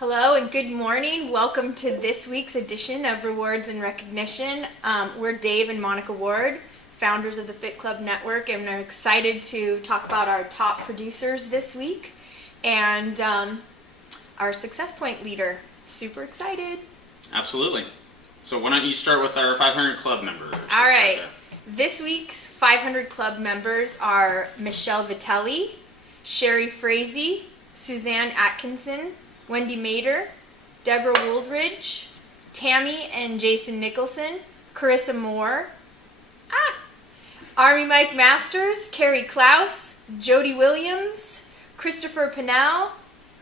Hello and good morning. Welcome to this week's edition of Rewards and Recognition. We're Dave and Monica Ward, founders of the Fit Club Network, and we're excited to talk about our top producers this week and our Success Point leader. Super excited. Absolutely. So why don't you start with our 500 Club members? All right. This week's 500 Club members are Michelle Vitelli, Sherry Frazee, Suzanne Atkinson, Wendy Mader, Deborah Wooldridge, Tammy and Jason Nicholson, Carissa Moore, Army Mike Masters, Carrie Klaus, Jody Williams, Christopher Pinnell,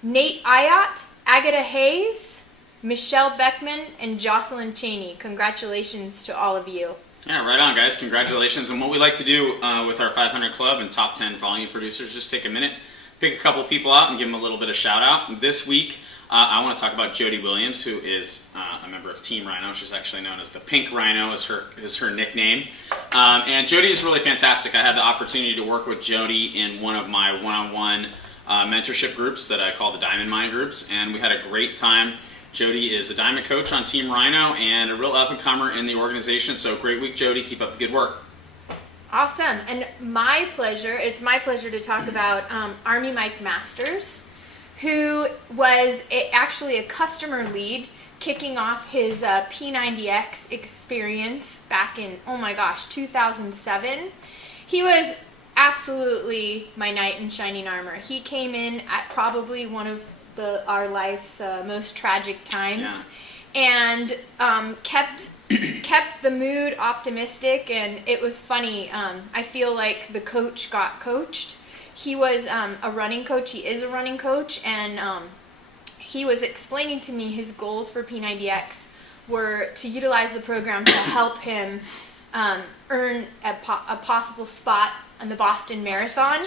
Nate Ayat, Agatha Hayes, Michelle Beckman, and Jocelyn Cheney. Congratulations to all of you. Yeah, right on, guys. Congratulations. And what we like to do with our 500 Club and top 10 volume producers, just take a minute, pick a couple people out and give them a little bit of shout out. This week, I want to talk about Jody Williams, who is a member of Team Rhino. She's actually known as the Pink Rhino is her nickname. And Jody is really fantastic. I had the opportunity to work with Jody in one of my one-on-one mentorship groups that I call the Diamond Mind groups, and we had a great time. Jody is a Diamond coach on Team Rhino and a real up-and-comer in the organization. So great week, Jody. Keep up the good work. Awesome. And it's my pleasure to talk about Army Mike Masters, who was actually a customer lead kicking off his P90X experience back in, 2007. He was absolutely my knight in shining armor. He came in at probably one of our life's most tragic times, and kept the mood optimistic, and it was funny. I feel like the coach got coached. He was a running coach. He is a running coach, and he was explaining to me his goals for P90X were to utilize the program to help him earn a possible spot on the Boston Marathon,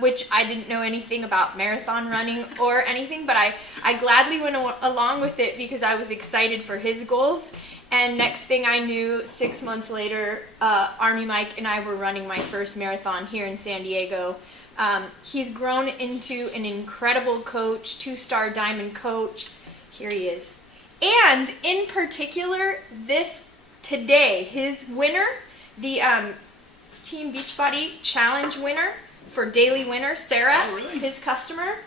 which I didn't know anything about marathon running or anything, but I gladly went along with it because I was excited for his goals. And next thing I knew, 6 months later, Army Mike and I were running my first marathon here in San Diego. He's grown into an incredible coach, 2-star Diamond coach. Here he is. And in particular, today, his winner, the Team Beachbody Challenge winner for daily winner, Sarah, his customer.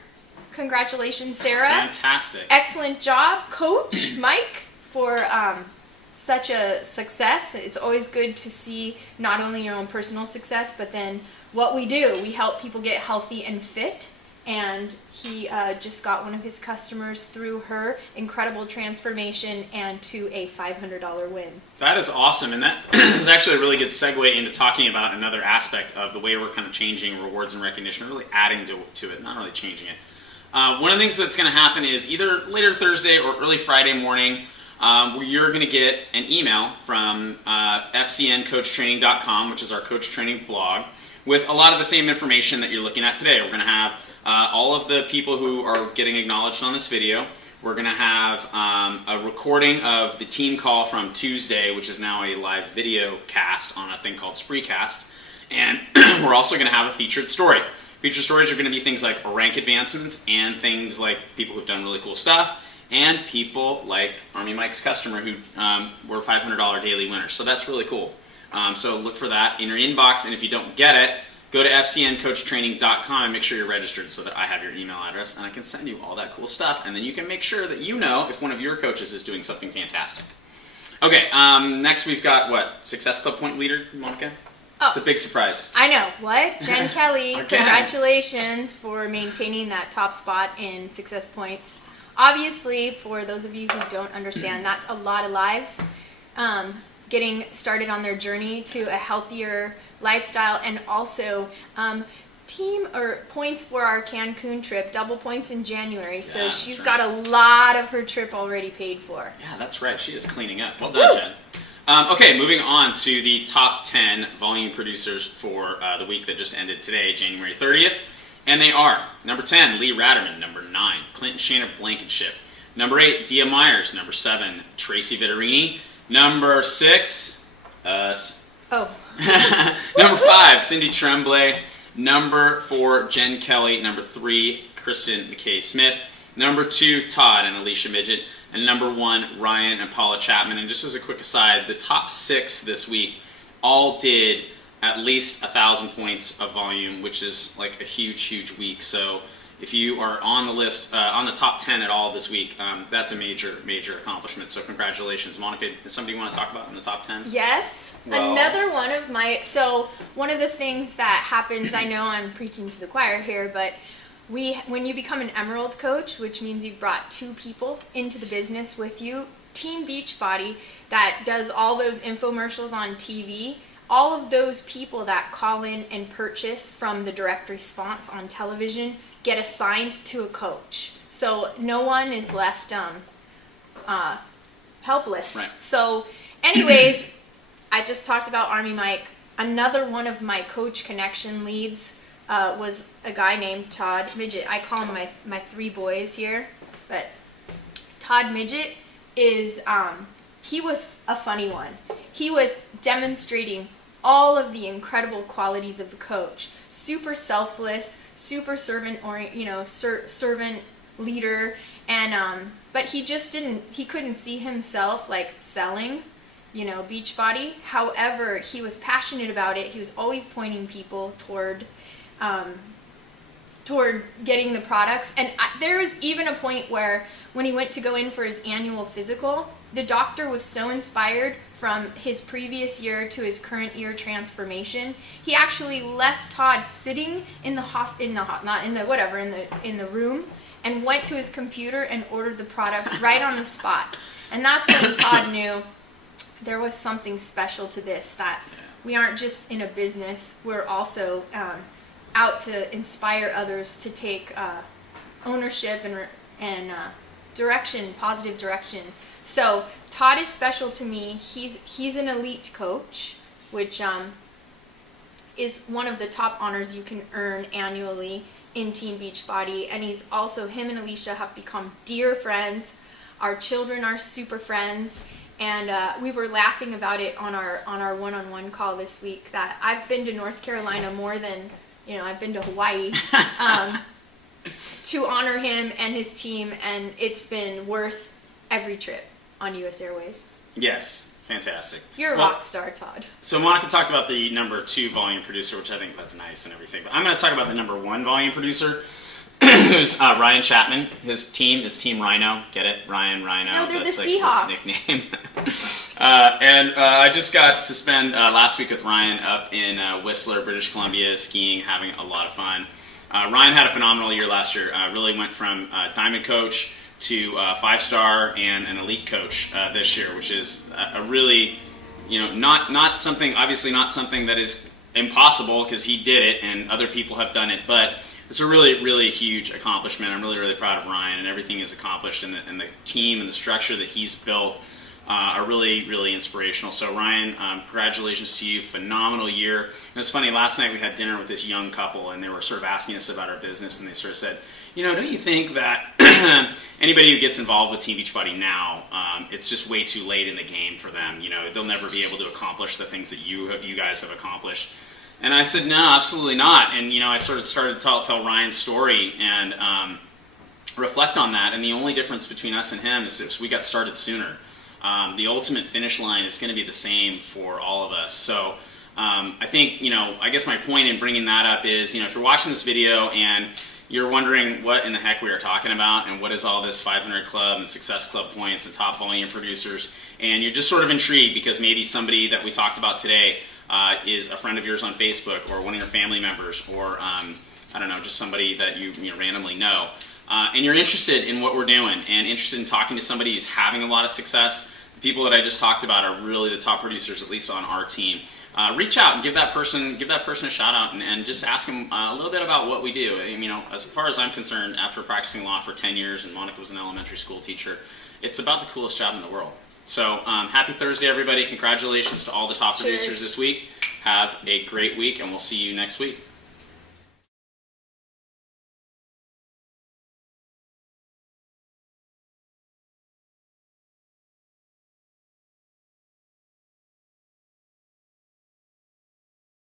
Congratulations, Sarah. Fantastic. Excellent job, Coach Mike, for such a success. It's always good to see not only your own personal success, but then what we do. We help people get healthy and fit, and he just got one of his customers through her incredible transformation and to a $500 win. That is awesome, and that is actually a really good segue into talking about another aspect of the way we're kind of changing rewards and recognition, really adding to it, not really changing it. One of the things that's going to happen is either later Thursday or early Friday morning, where you're going to get an email from FCNCoachTraining.com, which is our coach training blog, with a lot of the same information that you're looking at today. We're going to have all of the people who are getting acknowledged on this video. We're going to have a recording of the team call from Tuesday, which is now a live video cast on a thing called Spreecast. And we're also going to have a featured story. Featured stories are going to be things like rank advancements and things like people who've done really cool stuff, and people like Army Mike's customer who were $500 daily winners. So that's really cool. So look for that in your inbox, and if you don't get it, go to FCNCoachTraining.com and make sure you're registered so that I have your email address and I can send you all that cool stuff, and then you can make sure that you know if one of your coaches is doing something fantastic. Okay, next we've got what? Success Club Point leader, Monica? Oh. It's a big surprise. I know. What? Jen Kelly, congratulations for maintaining that top spot in Success Points. Obviously, for those of you who don't understand, that's a lot of lives getting started on their journey to a healthier lifestyle, and also points for our Cancun trip, double points in January. So she's got a lot of her trip already paid for. Yeah, that's right. She is cleaning up. Well done, Jen. Okay, moving on to the top 10 volume producers for the week that just ended today, January 30th. And they are number 10, Lee Ratterman. Number 9, Clinton Shane of Blankenship. Number 8, Dia Myers. Number 7, Tracy Vittorini. Number 6, us. Oh. Number 5, Cindy Tremblay. Number 4, Jen Kelly. Number 3, Kristen McKay Smith. Number 2, Todd and Alicia Midget. And number 1, Ryan and Paula Chapman. And just as a quick aside, the top 6 this week all did at least 1,000 points of volume, which is like a huge week. So if you are on the list, on the top 10 at all this week, that's a major accomplishment. So congratulations. Monica, is somebody you want to talk about in the top 10? Yes. Well, another one of my, so one of the things that happens, I know I'm preaching to the choir here, but when you become an Emerald coach, which means you've brought 2 people into the business with you, Team Beachbody, that does all those infomercials on TV, all of those people that call in and purchase from the direct response on television get assigned to a coach. So no one is left helpless. Right. So anyways, I just talked about Army Mike. Another one of my coach connection leads was a guy named Todd Midget. I call him my 3 boys here, but Todd Midget is, he was a funny one. He was demonstrating all of the incredible qualities of the coach. Super selfless, super servant leader, and but he just he couldn't see himself like selling, Beachbody. However, he was passionate about it. He was always pointing people toward getting the products. And there was even a point where when he went to go in for his annual physical, the doctor was so inspired from his previous year to his current year transformation, he actually left Todd sitting in the room and went to his computer and ordered the product right on the spot. And that's when Todd knew there was something special to this, that we aren't just in a business, we're also out to inspire others to take ownership and direction, positive direction. So Todd is special to me. He's an elite coach, which is one of the top honors you can earn annually in Team Beachbody. And he's also, him and Alicia have become dear friends. Our children are super friends. And we were laughing about it on our one-on-one call this week, that I've been to North Carolina more than, I've been to Hawaii to honor him and his team, and it's been worth every trip on US Airways. Yes, fantastic. You're a rock star, Todd. So Monica talked about the number 2 volume producer, which I think that's nice and everything. But I'm going to talk about the number 1 volume producer, who's Ryan Chapman. His team is Team Rhino. Get it? Ryan Rhino. No, they're that's the like Seahawks. his nickname. And I just got to spend last week with Ryan up in Whistler, British Columbia, skiing, having a lot of fun. Ryan had a phenomenal year last year. Really went from Diamond Coach to 5-star and an elite coach this year, which is a really, not something, obviously not something that is impossible, because he did it and other people have done it, but it's a really huge accomplishment. I'm really proud of Ryan, and everything he's accomplished, and the team and the structure that he's built are really inspirational. So Ryan, congratulations to you. Phenomenal year. It was funny, last night we had dinner with this young couple, and they were sort of asking us about our business, and they sort of said, don't you think that anybody who gets involved with Team Beachbody now, it's just way too late in the game for them? They'll never be able to accomplish the things that you guys have accomplished. And I said, no, absolutely not. And I sort of started to tell Ryan's story and reflect on that. And the only difference between us and him is that we got started sooner. The ultimate finish line is going to be the same for all of us. So I think, I guess my point in bringing that up is, if you're watching this video and you're wondering what in the heck we are talking about and what is all this 500 Club and Success Club points and top volume producers, and you're just sort of intrigued because maybe somebody that we talked about today is a friend of yours on Facebook, or one of your family members, or I don't know, just somebody that you randomly know, and you're interested in what we're doing and interested in talking to somebody who's having a lot of success. The people that I just talked about are really the top producers, at least on our team. Reach out and give that person a shout out, and just ask them a little bit about what we do. As far as I'm concerned, after practicing law for 10 years, and Monica was an elementary school teacher, it's about the coolest job in the world. So happy Thursday, everybody. Congratulations to all the top producers this week. Have a great week, and we'll see you next week.